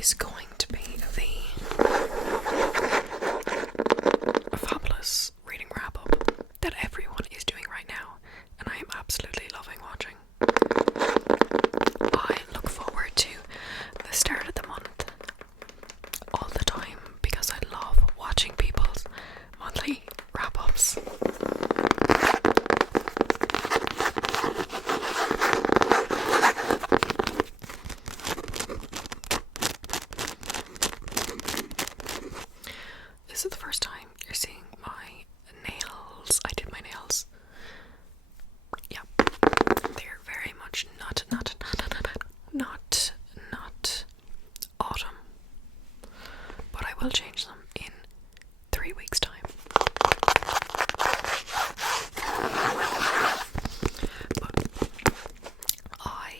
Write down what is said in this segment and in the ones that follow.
is going to be the fabulous reading wrap-up that everyone is doing right now, and I am absolutely loving watching. I look forward to the start of the month all the time because I love watching people's monthly wrap-ups. This is the first time you're seeing my nails. I did my nails. Yeah, they're very much not autumn, but I will change them in 3 weeks' time. But I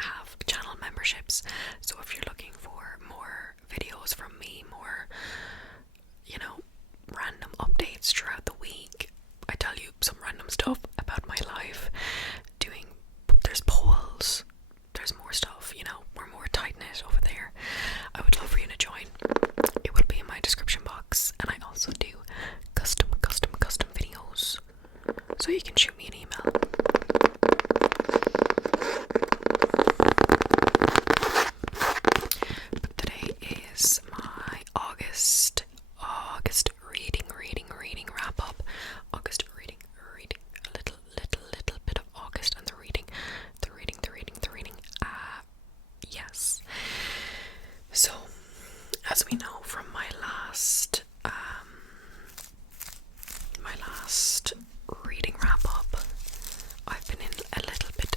have channel memberships, so if you're looking for more videos from me, more, random updates throughout the week, I tell you some random stuff about my life, there's polls, there's more stuff, we're more tight-knit over there. I would love for you to join. It will be in my description box, and I also do custom videos, so you can shoot me an email. But today is my August reading wrap up. August reading, a little bit of August and the reading. Yes. So, as we know from my last reading wrap up, I've been in a little bit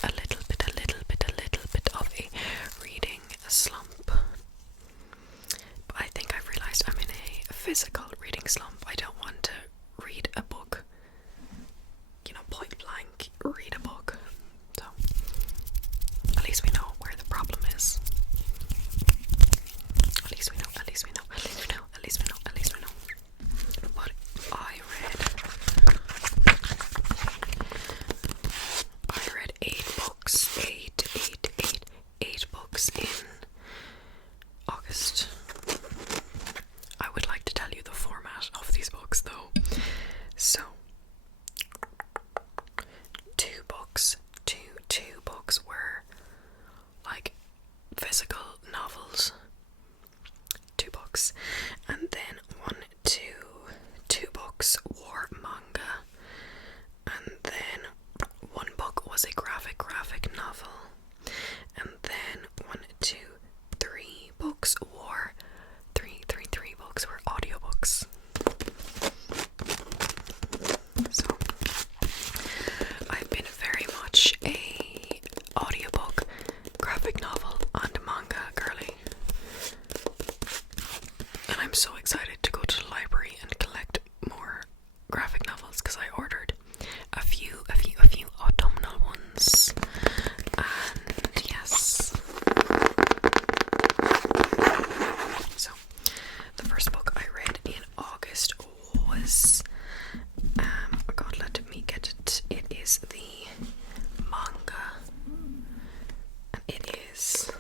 of a reading slump. But I think I've realized I'm in a physical reading slump. I don't want to read a book, point blank, read a book. So, at least we know where the problem is. At least we know. But I read 8 books in August. I would like to tell you the format of these books though. So, two books were like physical novels. 2 books. And then two books were manga. And then 1 book was a graphic novel. And then 3 books were three books were audiobooks. So I've been very much a audiobook, graphic novel and manga girly. And I'm so excited to go to the library and collect more graphic novels because I ordered a few autumnal ones. And yes. So the first book I read in August was let me get it. It is the manga. And it is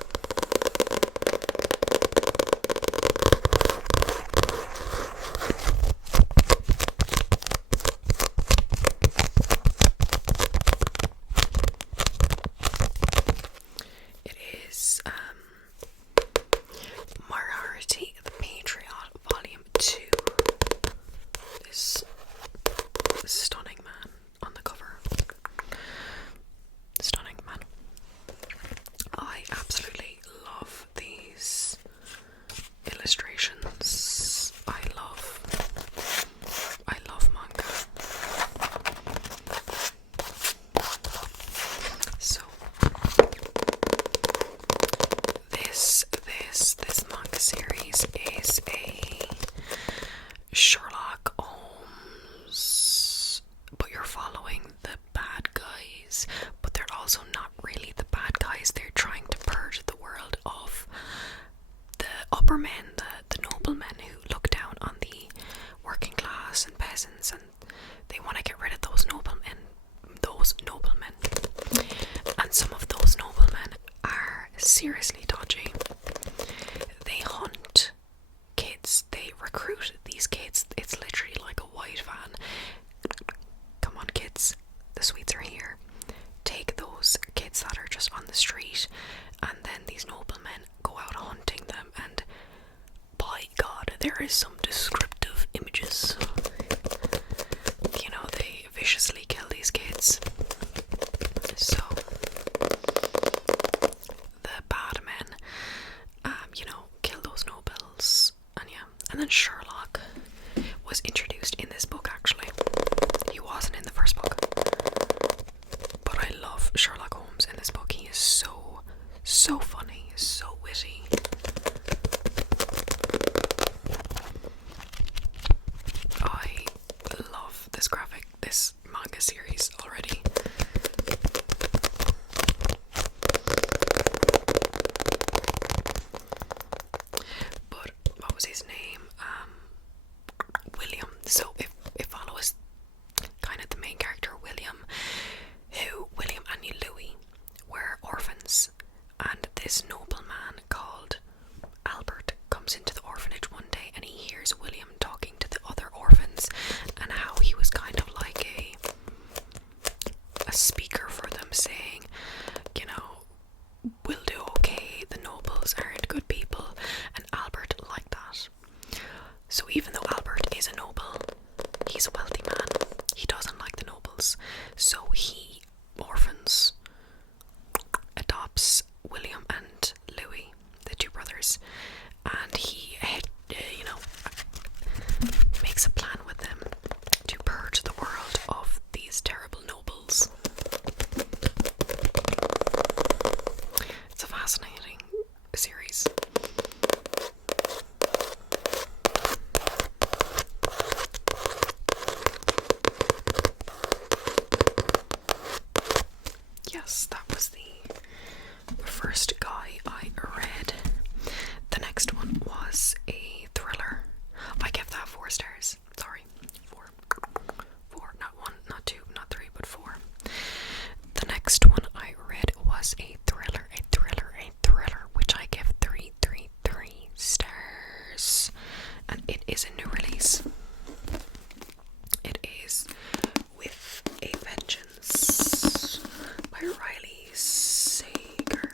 Moriarty the Patriot, Volume 2. This stunning man on the cover. Stunning man. I absolutely love these illustrations. I love manga. So this manga series is a Sherlock Holmes, but you're following the bad guys, but they're also not really the bad guys. They're trying to purge the world of the upper men, the noblemen who look down on the working class and peasants, and they want to get rid of those noblemen. And some of those noblemen are seriously dodgy. They there is some descriptive images. You know, they viciously kill these kids. So the bad men, you know, kill those nobles, and yeah. And then Sherlock was introduced in this book, actually. He wasn't in the first book. But I love Sherlock Holmes in this book. He is so funny, so witty. I love this manga series already. But what was his name? William. So it follows kind of the main character, William and Louis were orphans, and this nobleman called Albert comes into the orphanage one day, and he hears William talking to the other orphans and how he was kind of like a speaker for them, saying, you know, we'll do okay, the nobles aren't good people, and Albert liked that. So even though Albert is a noble, he's a wealthy man, he doesn't like the nobles, so he adopts William and Louis, the two brothers, and he, you know, makes a plan with them to purge the world of these terrible nobles. It's a fascinating series. Yes, that was the first guy I read. The next one was a thriller. I give that 4 stars. Sorry, 4. 4, not 1, not 2, not 3, but 4. The next one I read was a thriller, which I give 3 stars. And it is a new release. It is With a Vengeance by Riley Sager.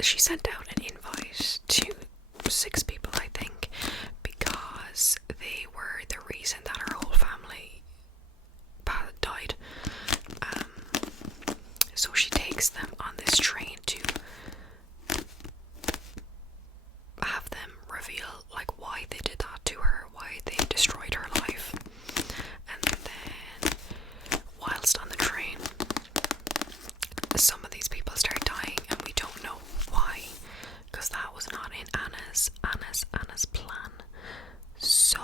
She sent out an invite to 6 people, I think, because they were the reason that her whole family died. So she takes them on this train to have them reveal like why they did that to her, why they destroyed her life. And then whilst on the train, some of these people start dying, and we don't know why, because that was not in Anna's plan. So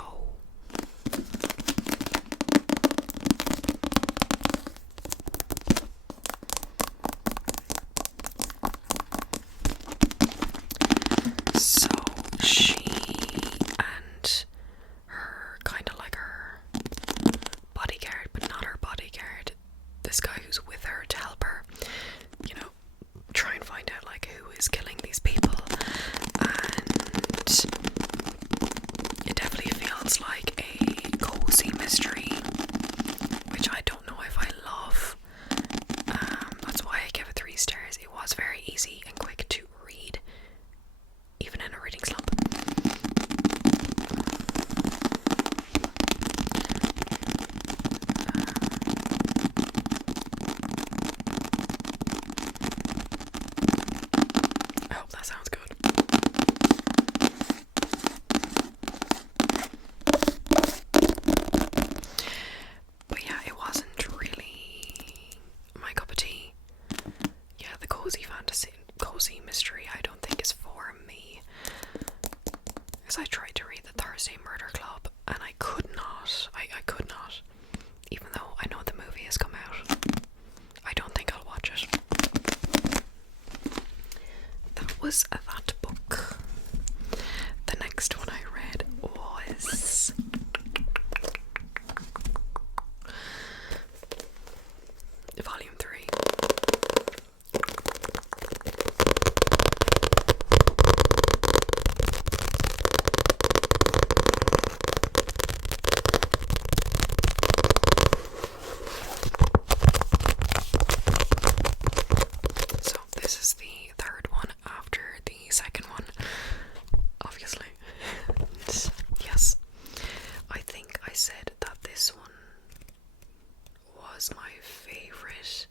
she and her, kind of like her bodyguard, but not her bodyguard, this guy who's with her to help her, you know, try and find out like who is killing these people. And it definitely feels like a cozy mystery, which I don't know if I love. That's why I give it 3 stars. It was very easy and quick to read, even in a reading slump. I hope that was my favorite.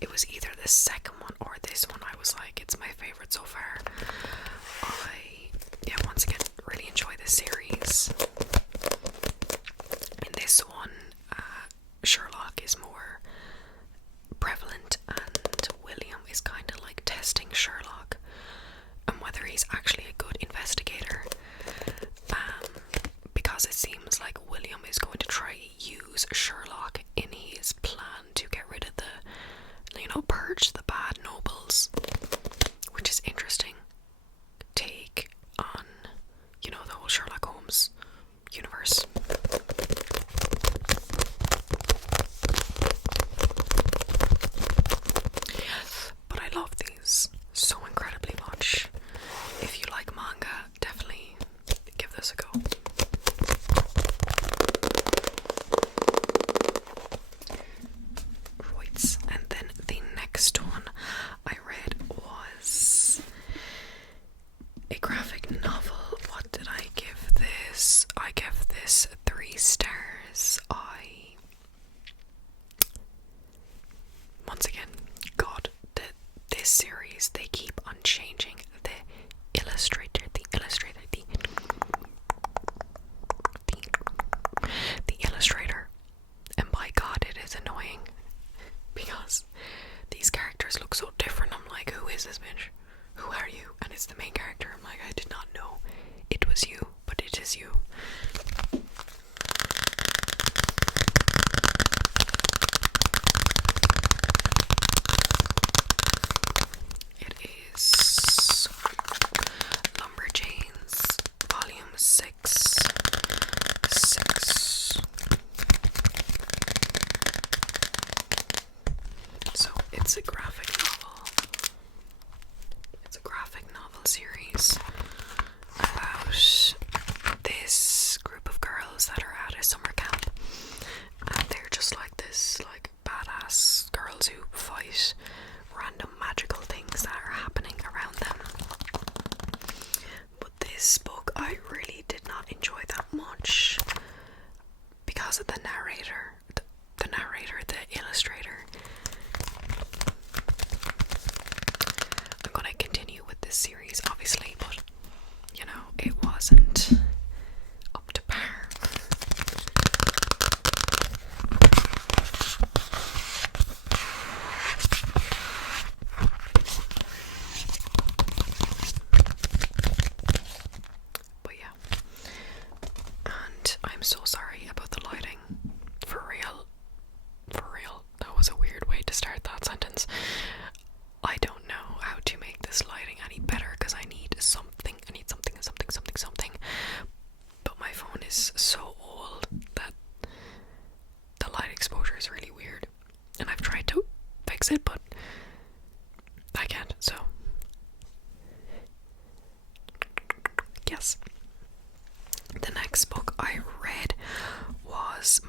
It was either the second one or this one. I was like, it's my favorite so far. Once again, really enjoy this series. In this one, Sherlock is more prevalent, and William is kind of like testing Sherlock and whether he's actually a good investigator. Because it seems like William is going to try to use Sherlock in his plan to get rid of purge the bad nobles, which is interesting take on, the whole Sherlock Holmes universe. But I love these so incredibly much. If you like manga, definitely give this a go. Right, and then the next one I read was a graphic novel. What did I give this? I gave this 3 stars. Once again, God, this series, they keep on changing the illustrator, the illustrator, and by God, it is annoying because these characters look so different. I'm like, who is this bitch? Who are you? And it's the main character. I'm like, I did not know it was you, but it is you. It is Lumberjanes, Volume 6. So it's a graphic novel. It's a graphic novel series about this group of girls that are at a summer camp, and they're just like this, like badass girls who fight random magical things that are happening around them. But this book I really did not enjoy that much because of the narrator, the illustrator. I'm gonna continue with this series, obviously, but it wasn't up to par. But yeah, and I'm so sorry about the lighting. For real, that was a weird way to start that sentence. I don't know how to make this lighting any better because I need something. But my phone is so old that the light exposure is really weird. And I've tried to fix it, but I can't, so. Yes. The next book I read was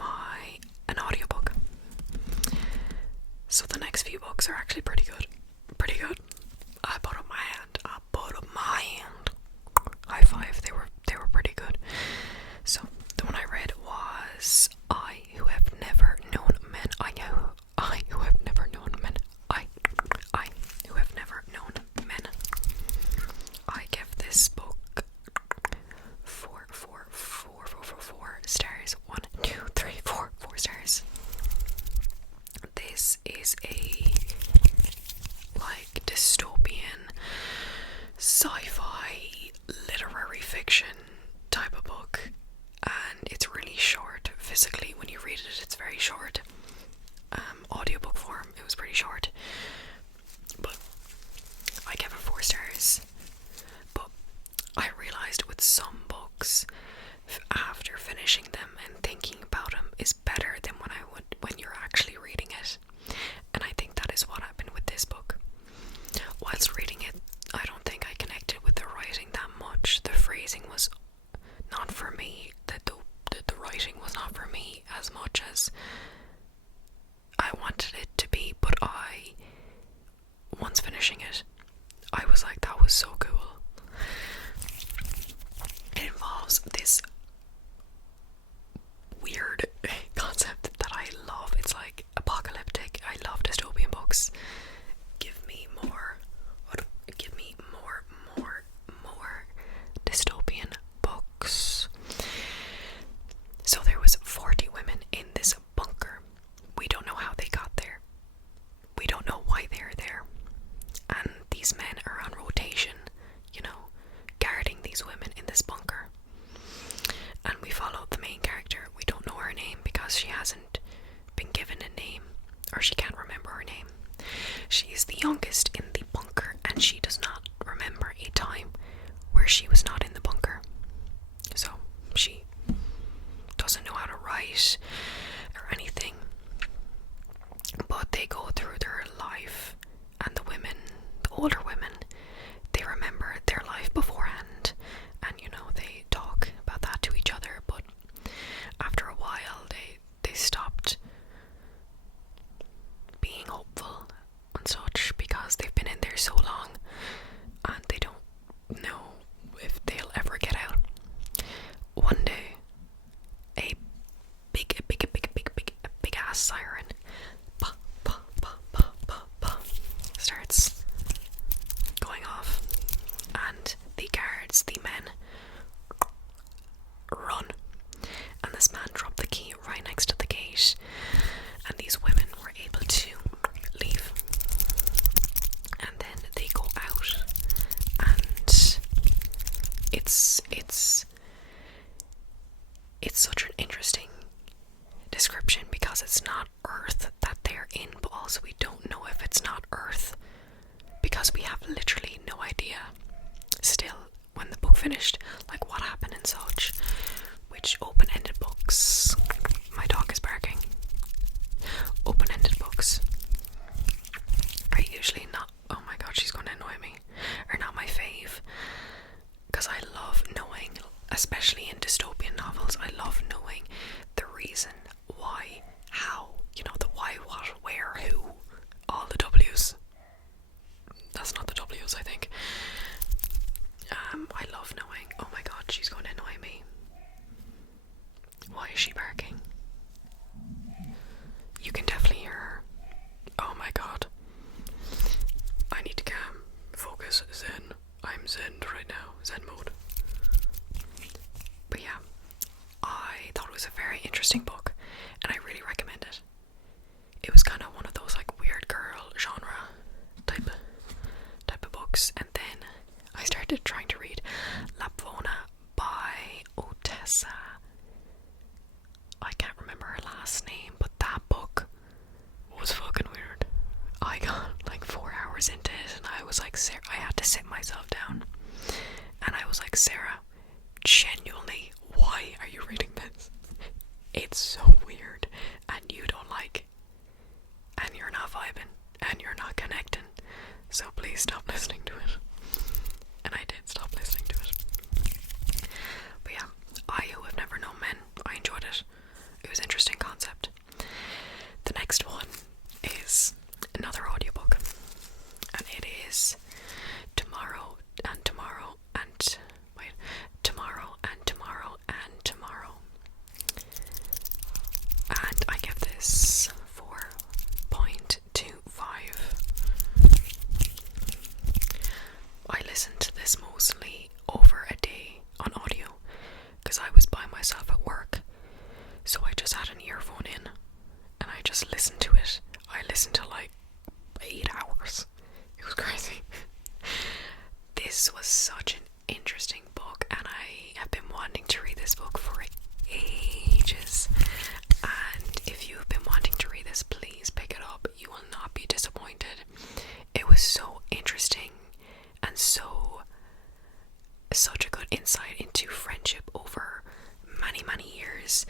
an audiobook. So the next few books are actually pretty good. I put up my hand. High five. They were pretty good. So the one I read was I Who Have Never Known Men. I Who Have Never Known Men. I Who Have Never Known Men. I give this book 4 stars. 1, 2, 3, 4 stars. This is a dystopian sci-fi literary fiction type of book, and it's really short. Physically, when you read it, it's very short. Audiobook form, it was pretty short, but I gave it 4 stars. But I realized with some books, after finishing them and thinking about them is better than when you're actually reading it, and I think that is what happened with this book. Whilst reading it, I don't think I connected with the writing that much. The phrasing was not for me. The writing was not for me as much as I wanted it to be. But once finishing it, I was like, that was so cool. It involves this weird concept that I or she can't remember her name. She is the youngest in the bunker, and she does not remember a time where she was not in the bunker. So she doesn't know how to write or anything. But they go through their life, and the women, the older women, they remember their life beforehand, and they talk about that to each other. But after a while, they stopped being hopeful and such, because they've been in there so long and they don't know if they'll ever get out. One day, a big ass siren starts going off, and the guards, the men, run, and this man dropped the key right next to the gate, and these women were able to leave. And then they go out, and it's such an interesting description, because it's not Earth that they're in, but also we don't know if it's not Earth, because we have literally no idea still when the book finished, like what happened and such. Which open-ended books, my dog is barking, open-ended books are usually not, oh my god, she's going to annoy me, are not my fave, because I love knowing, especially in dystopian novels, I love knowing the reason why, how, the why, what, where, who, all the W's. That's not the W's, I think. I love knowing, oh my god, she's going to annoy me. Why is she barking? You can definitely hear her. Oh my god. I need to focus, zen. I'm zen right now, zen mode. But yeah, I thought it was a very interesting book, and I really recommend it. It was kind of one of those like weird girl genre type of books, and then I started trying to read Lapvona by Otessa. I can't remember her last name, but that book was fucking weird. I got like 4 hours into it, and I was like, Sarah, I had to sit myself down, and I was like, Sarah, genuinely, why are you reading this? It's so weird, and you don't like, and you're not vibing, and you're not connecting, so please stop listening to it. And I did stop listening to it. But yeah, I who have never known men, I enjoyed it. It was an interesting concept. The next one is another audiobook, and it is Tomorrow and Tomorrow and Tomorrow and Tomorrow and Tomorrow. And I give this 4.25. I listened to this mostly over a day on audio, because I was by myself at work. So I just had an earphone in, and I just listened to it. I listened to like 8 hours. It was crazy. This was such an interesting book, and I have been wanting to read this book for ages. And if you've been wanting to read this, please pick it up. You will not be disappointed. It was so interesting, and such a good insight into friendship over many years.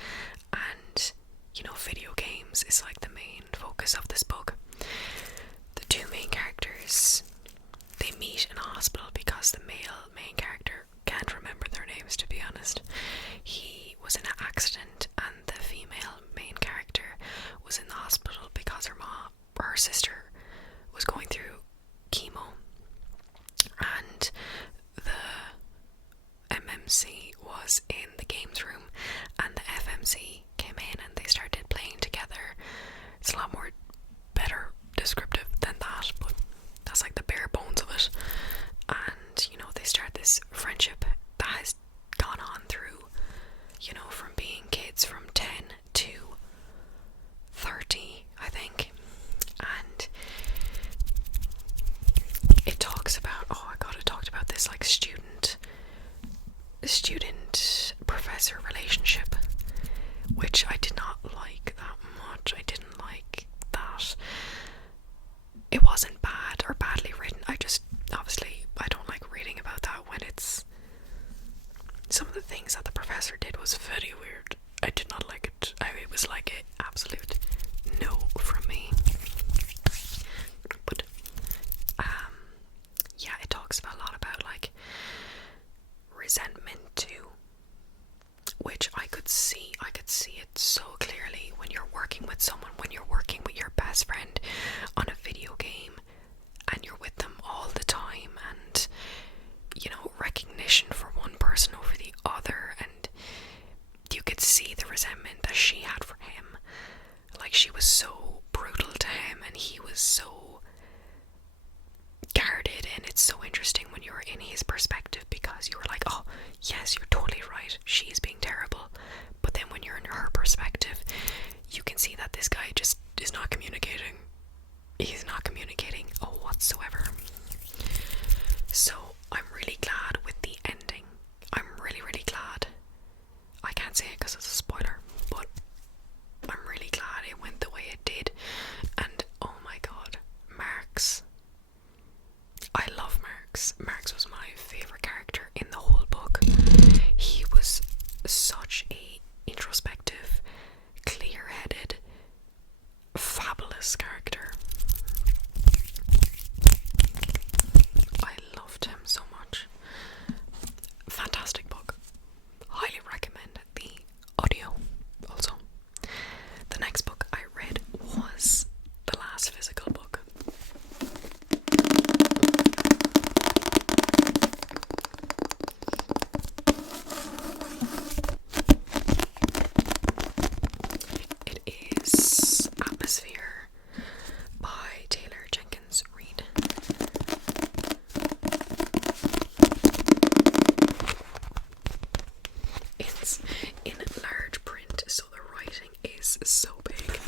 And video games is like the main focus of this book. The two main characters, they meet in a hospital because the male main character can't remember their names, to be honest. He was in an accident, and the female main character was in the hospital because her sister was going through chemo, and the MMC was in the games room, and the FMC came in, and they started playing together it wasn't bad or badly written. Obviously, I don't like reading about that when it's, some of the things that the professor did was very weird. I did not like it. It was like an absolute no from me. But yeah, it talks a lot about like resentment too, which I could see it so clearly when you're working with someone, when you're working with your best friend on a video game and you're with them all the time, and you know, recognition for one person over the other, and you could see the resentment that she had for him. Like, she was so brutal to him and he was so guarded, and it's so interesting when you're in his perspective because you were like, oh yes, you're totally right, she's being terrible. But then when you're in her perspective, you can see that this guy just is not communicating. He's not communicating whatsoever. So I'm really glad with the ending. I'm really, really glad. I can't say it because it's a spoiler, but I'm really glad it went the way it did. And oh my god, Marx. I love Marx. Marx was my favourite character in the whole book. He was such a introspective, clear-headed, fabulous character. I loved him so much. Fantastic book. Highly recommend the audio also. The next book I read was the last physical book. It is Atmosphere by Jenkins, Reid. It's in large print, so the writing is so big.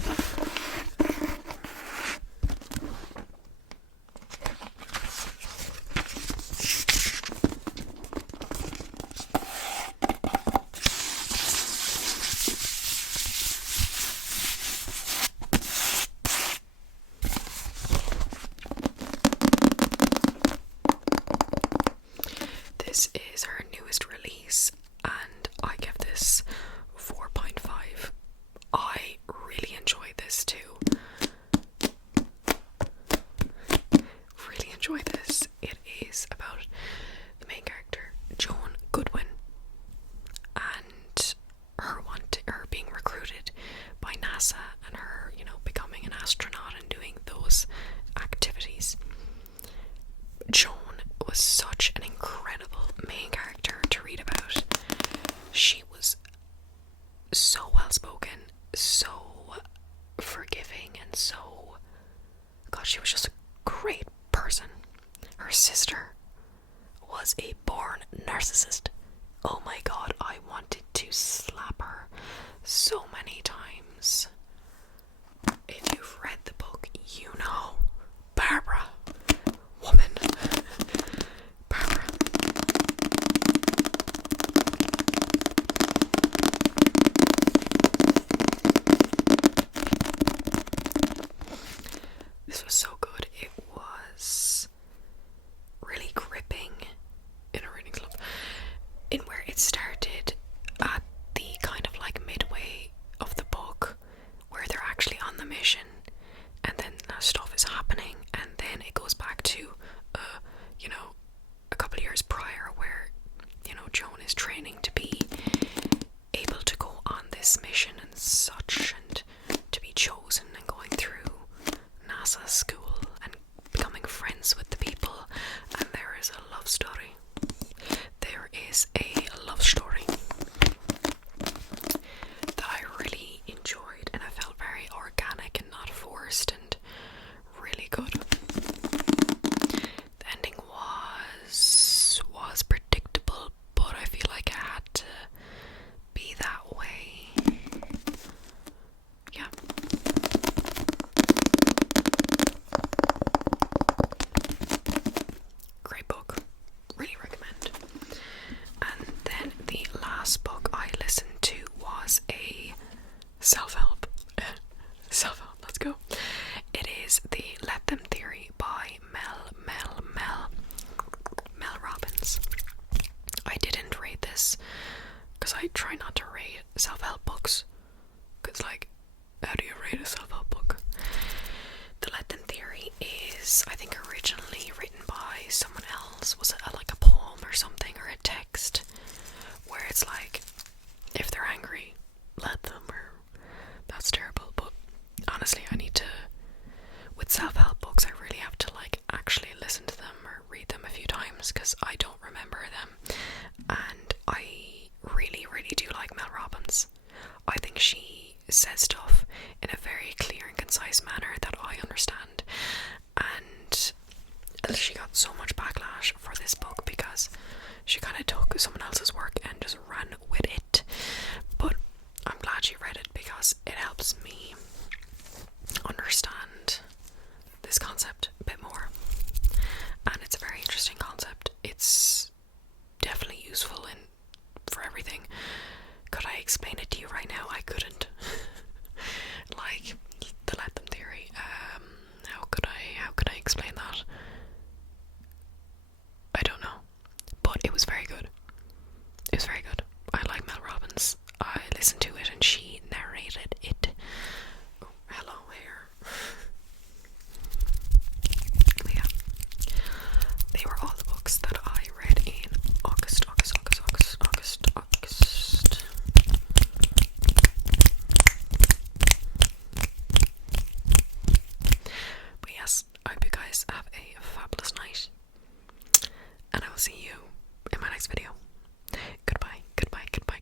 This is her newest release, and I give this 4.5. I really enjoyed this too. Really enjoy this. It is about the main character, Joan Goodwin, and her being recruited by NASA, and her, you know, becoming an astronaut and doing those activities. Joan was such an incredible main character to read about. She was so well spoken, so forgiving, and so, gosh, she was just a great person. Her sister was a born narcissist. Oh my god, I wanted to slap her so many times. If you've read the book, you know. Barbara. Woman. Barbara. This was so good. It was really gripping in a reading club, in where it started at the kind of like midway of the book where they're actually on the mission, and then stuff is happening, and then it goes back to you know, a couple of years prior where, you know, Joan is training to be able to go on this mission and such, and to be chosen and going through NASA school and becoming friends with the people. And there is a love story. There is a love story that I really enjoyed, and I felt very organic and not forced, and really good. The ending was predictable, but I feel like it had to be that way. Yeah. honestly, I need to, with self-help books, I really have to like actually listen to them or read them a few times because I don't remember them. And I really, really do like Mel Robbins. I think she says stuff in a very clear and concise manner that I understand. And she got so much backlash for this book because she kind of took someone else's work and just ran with it. But I'm glad she read it because it helps me understand this concept a bit more. And it's a very interesting concept. It's definitely useful in for everything. Could I explain it to you right now? I couldn't. Like the let them theory. How could I explain that? I don't know. But it was very good. It was very good. I like Mel Robbins. I listened to it and she narrated it. Oh, hello here. But yeah. They were all the books that I read in August. But yes, I hope you guys have a fabulous night. And I will see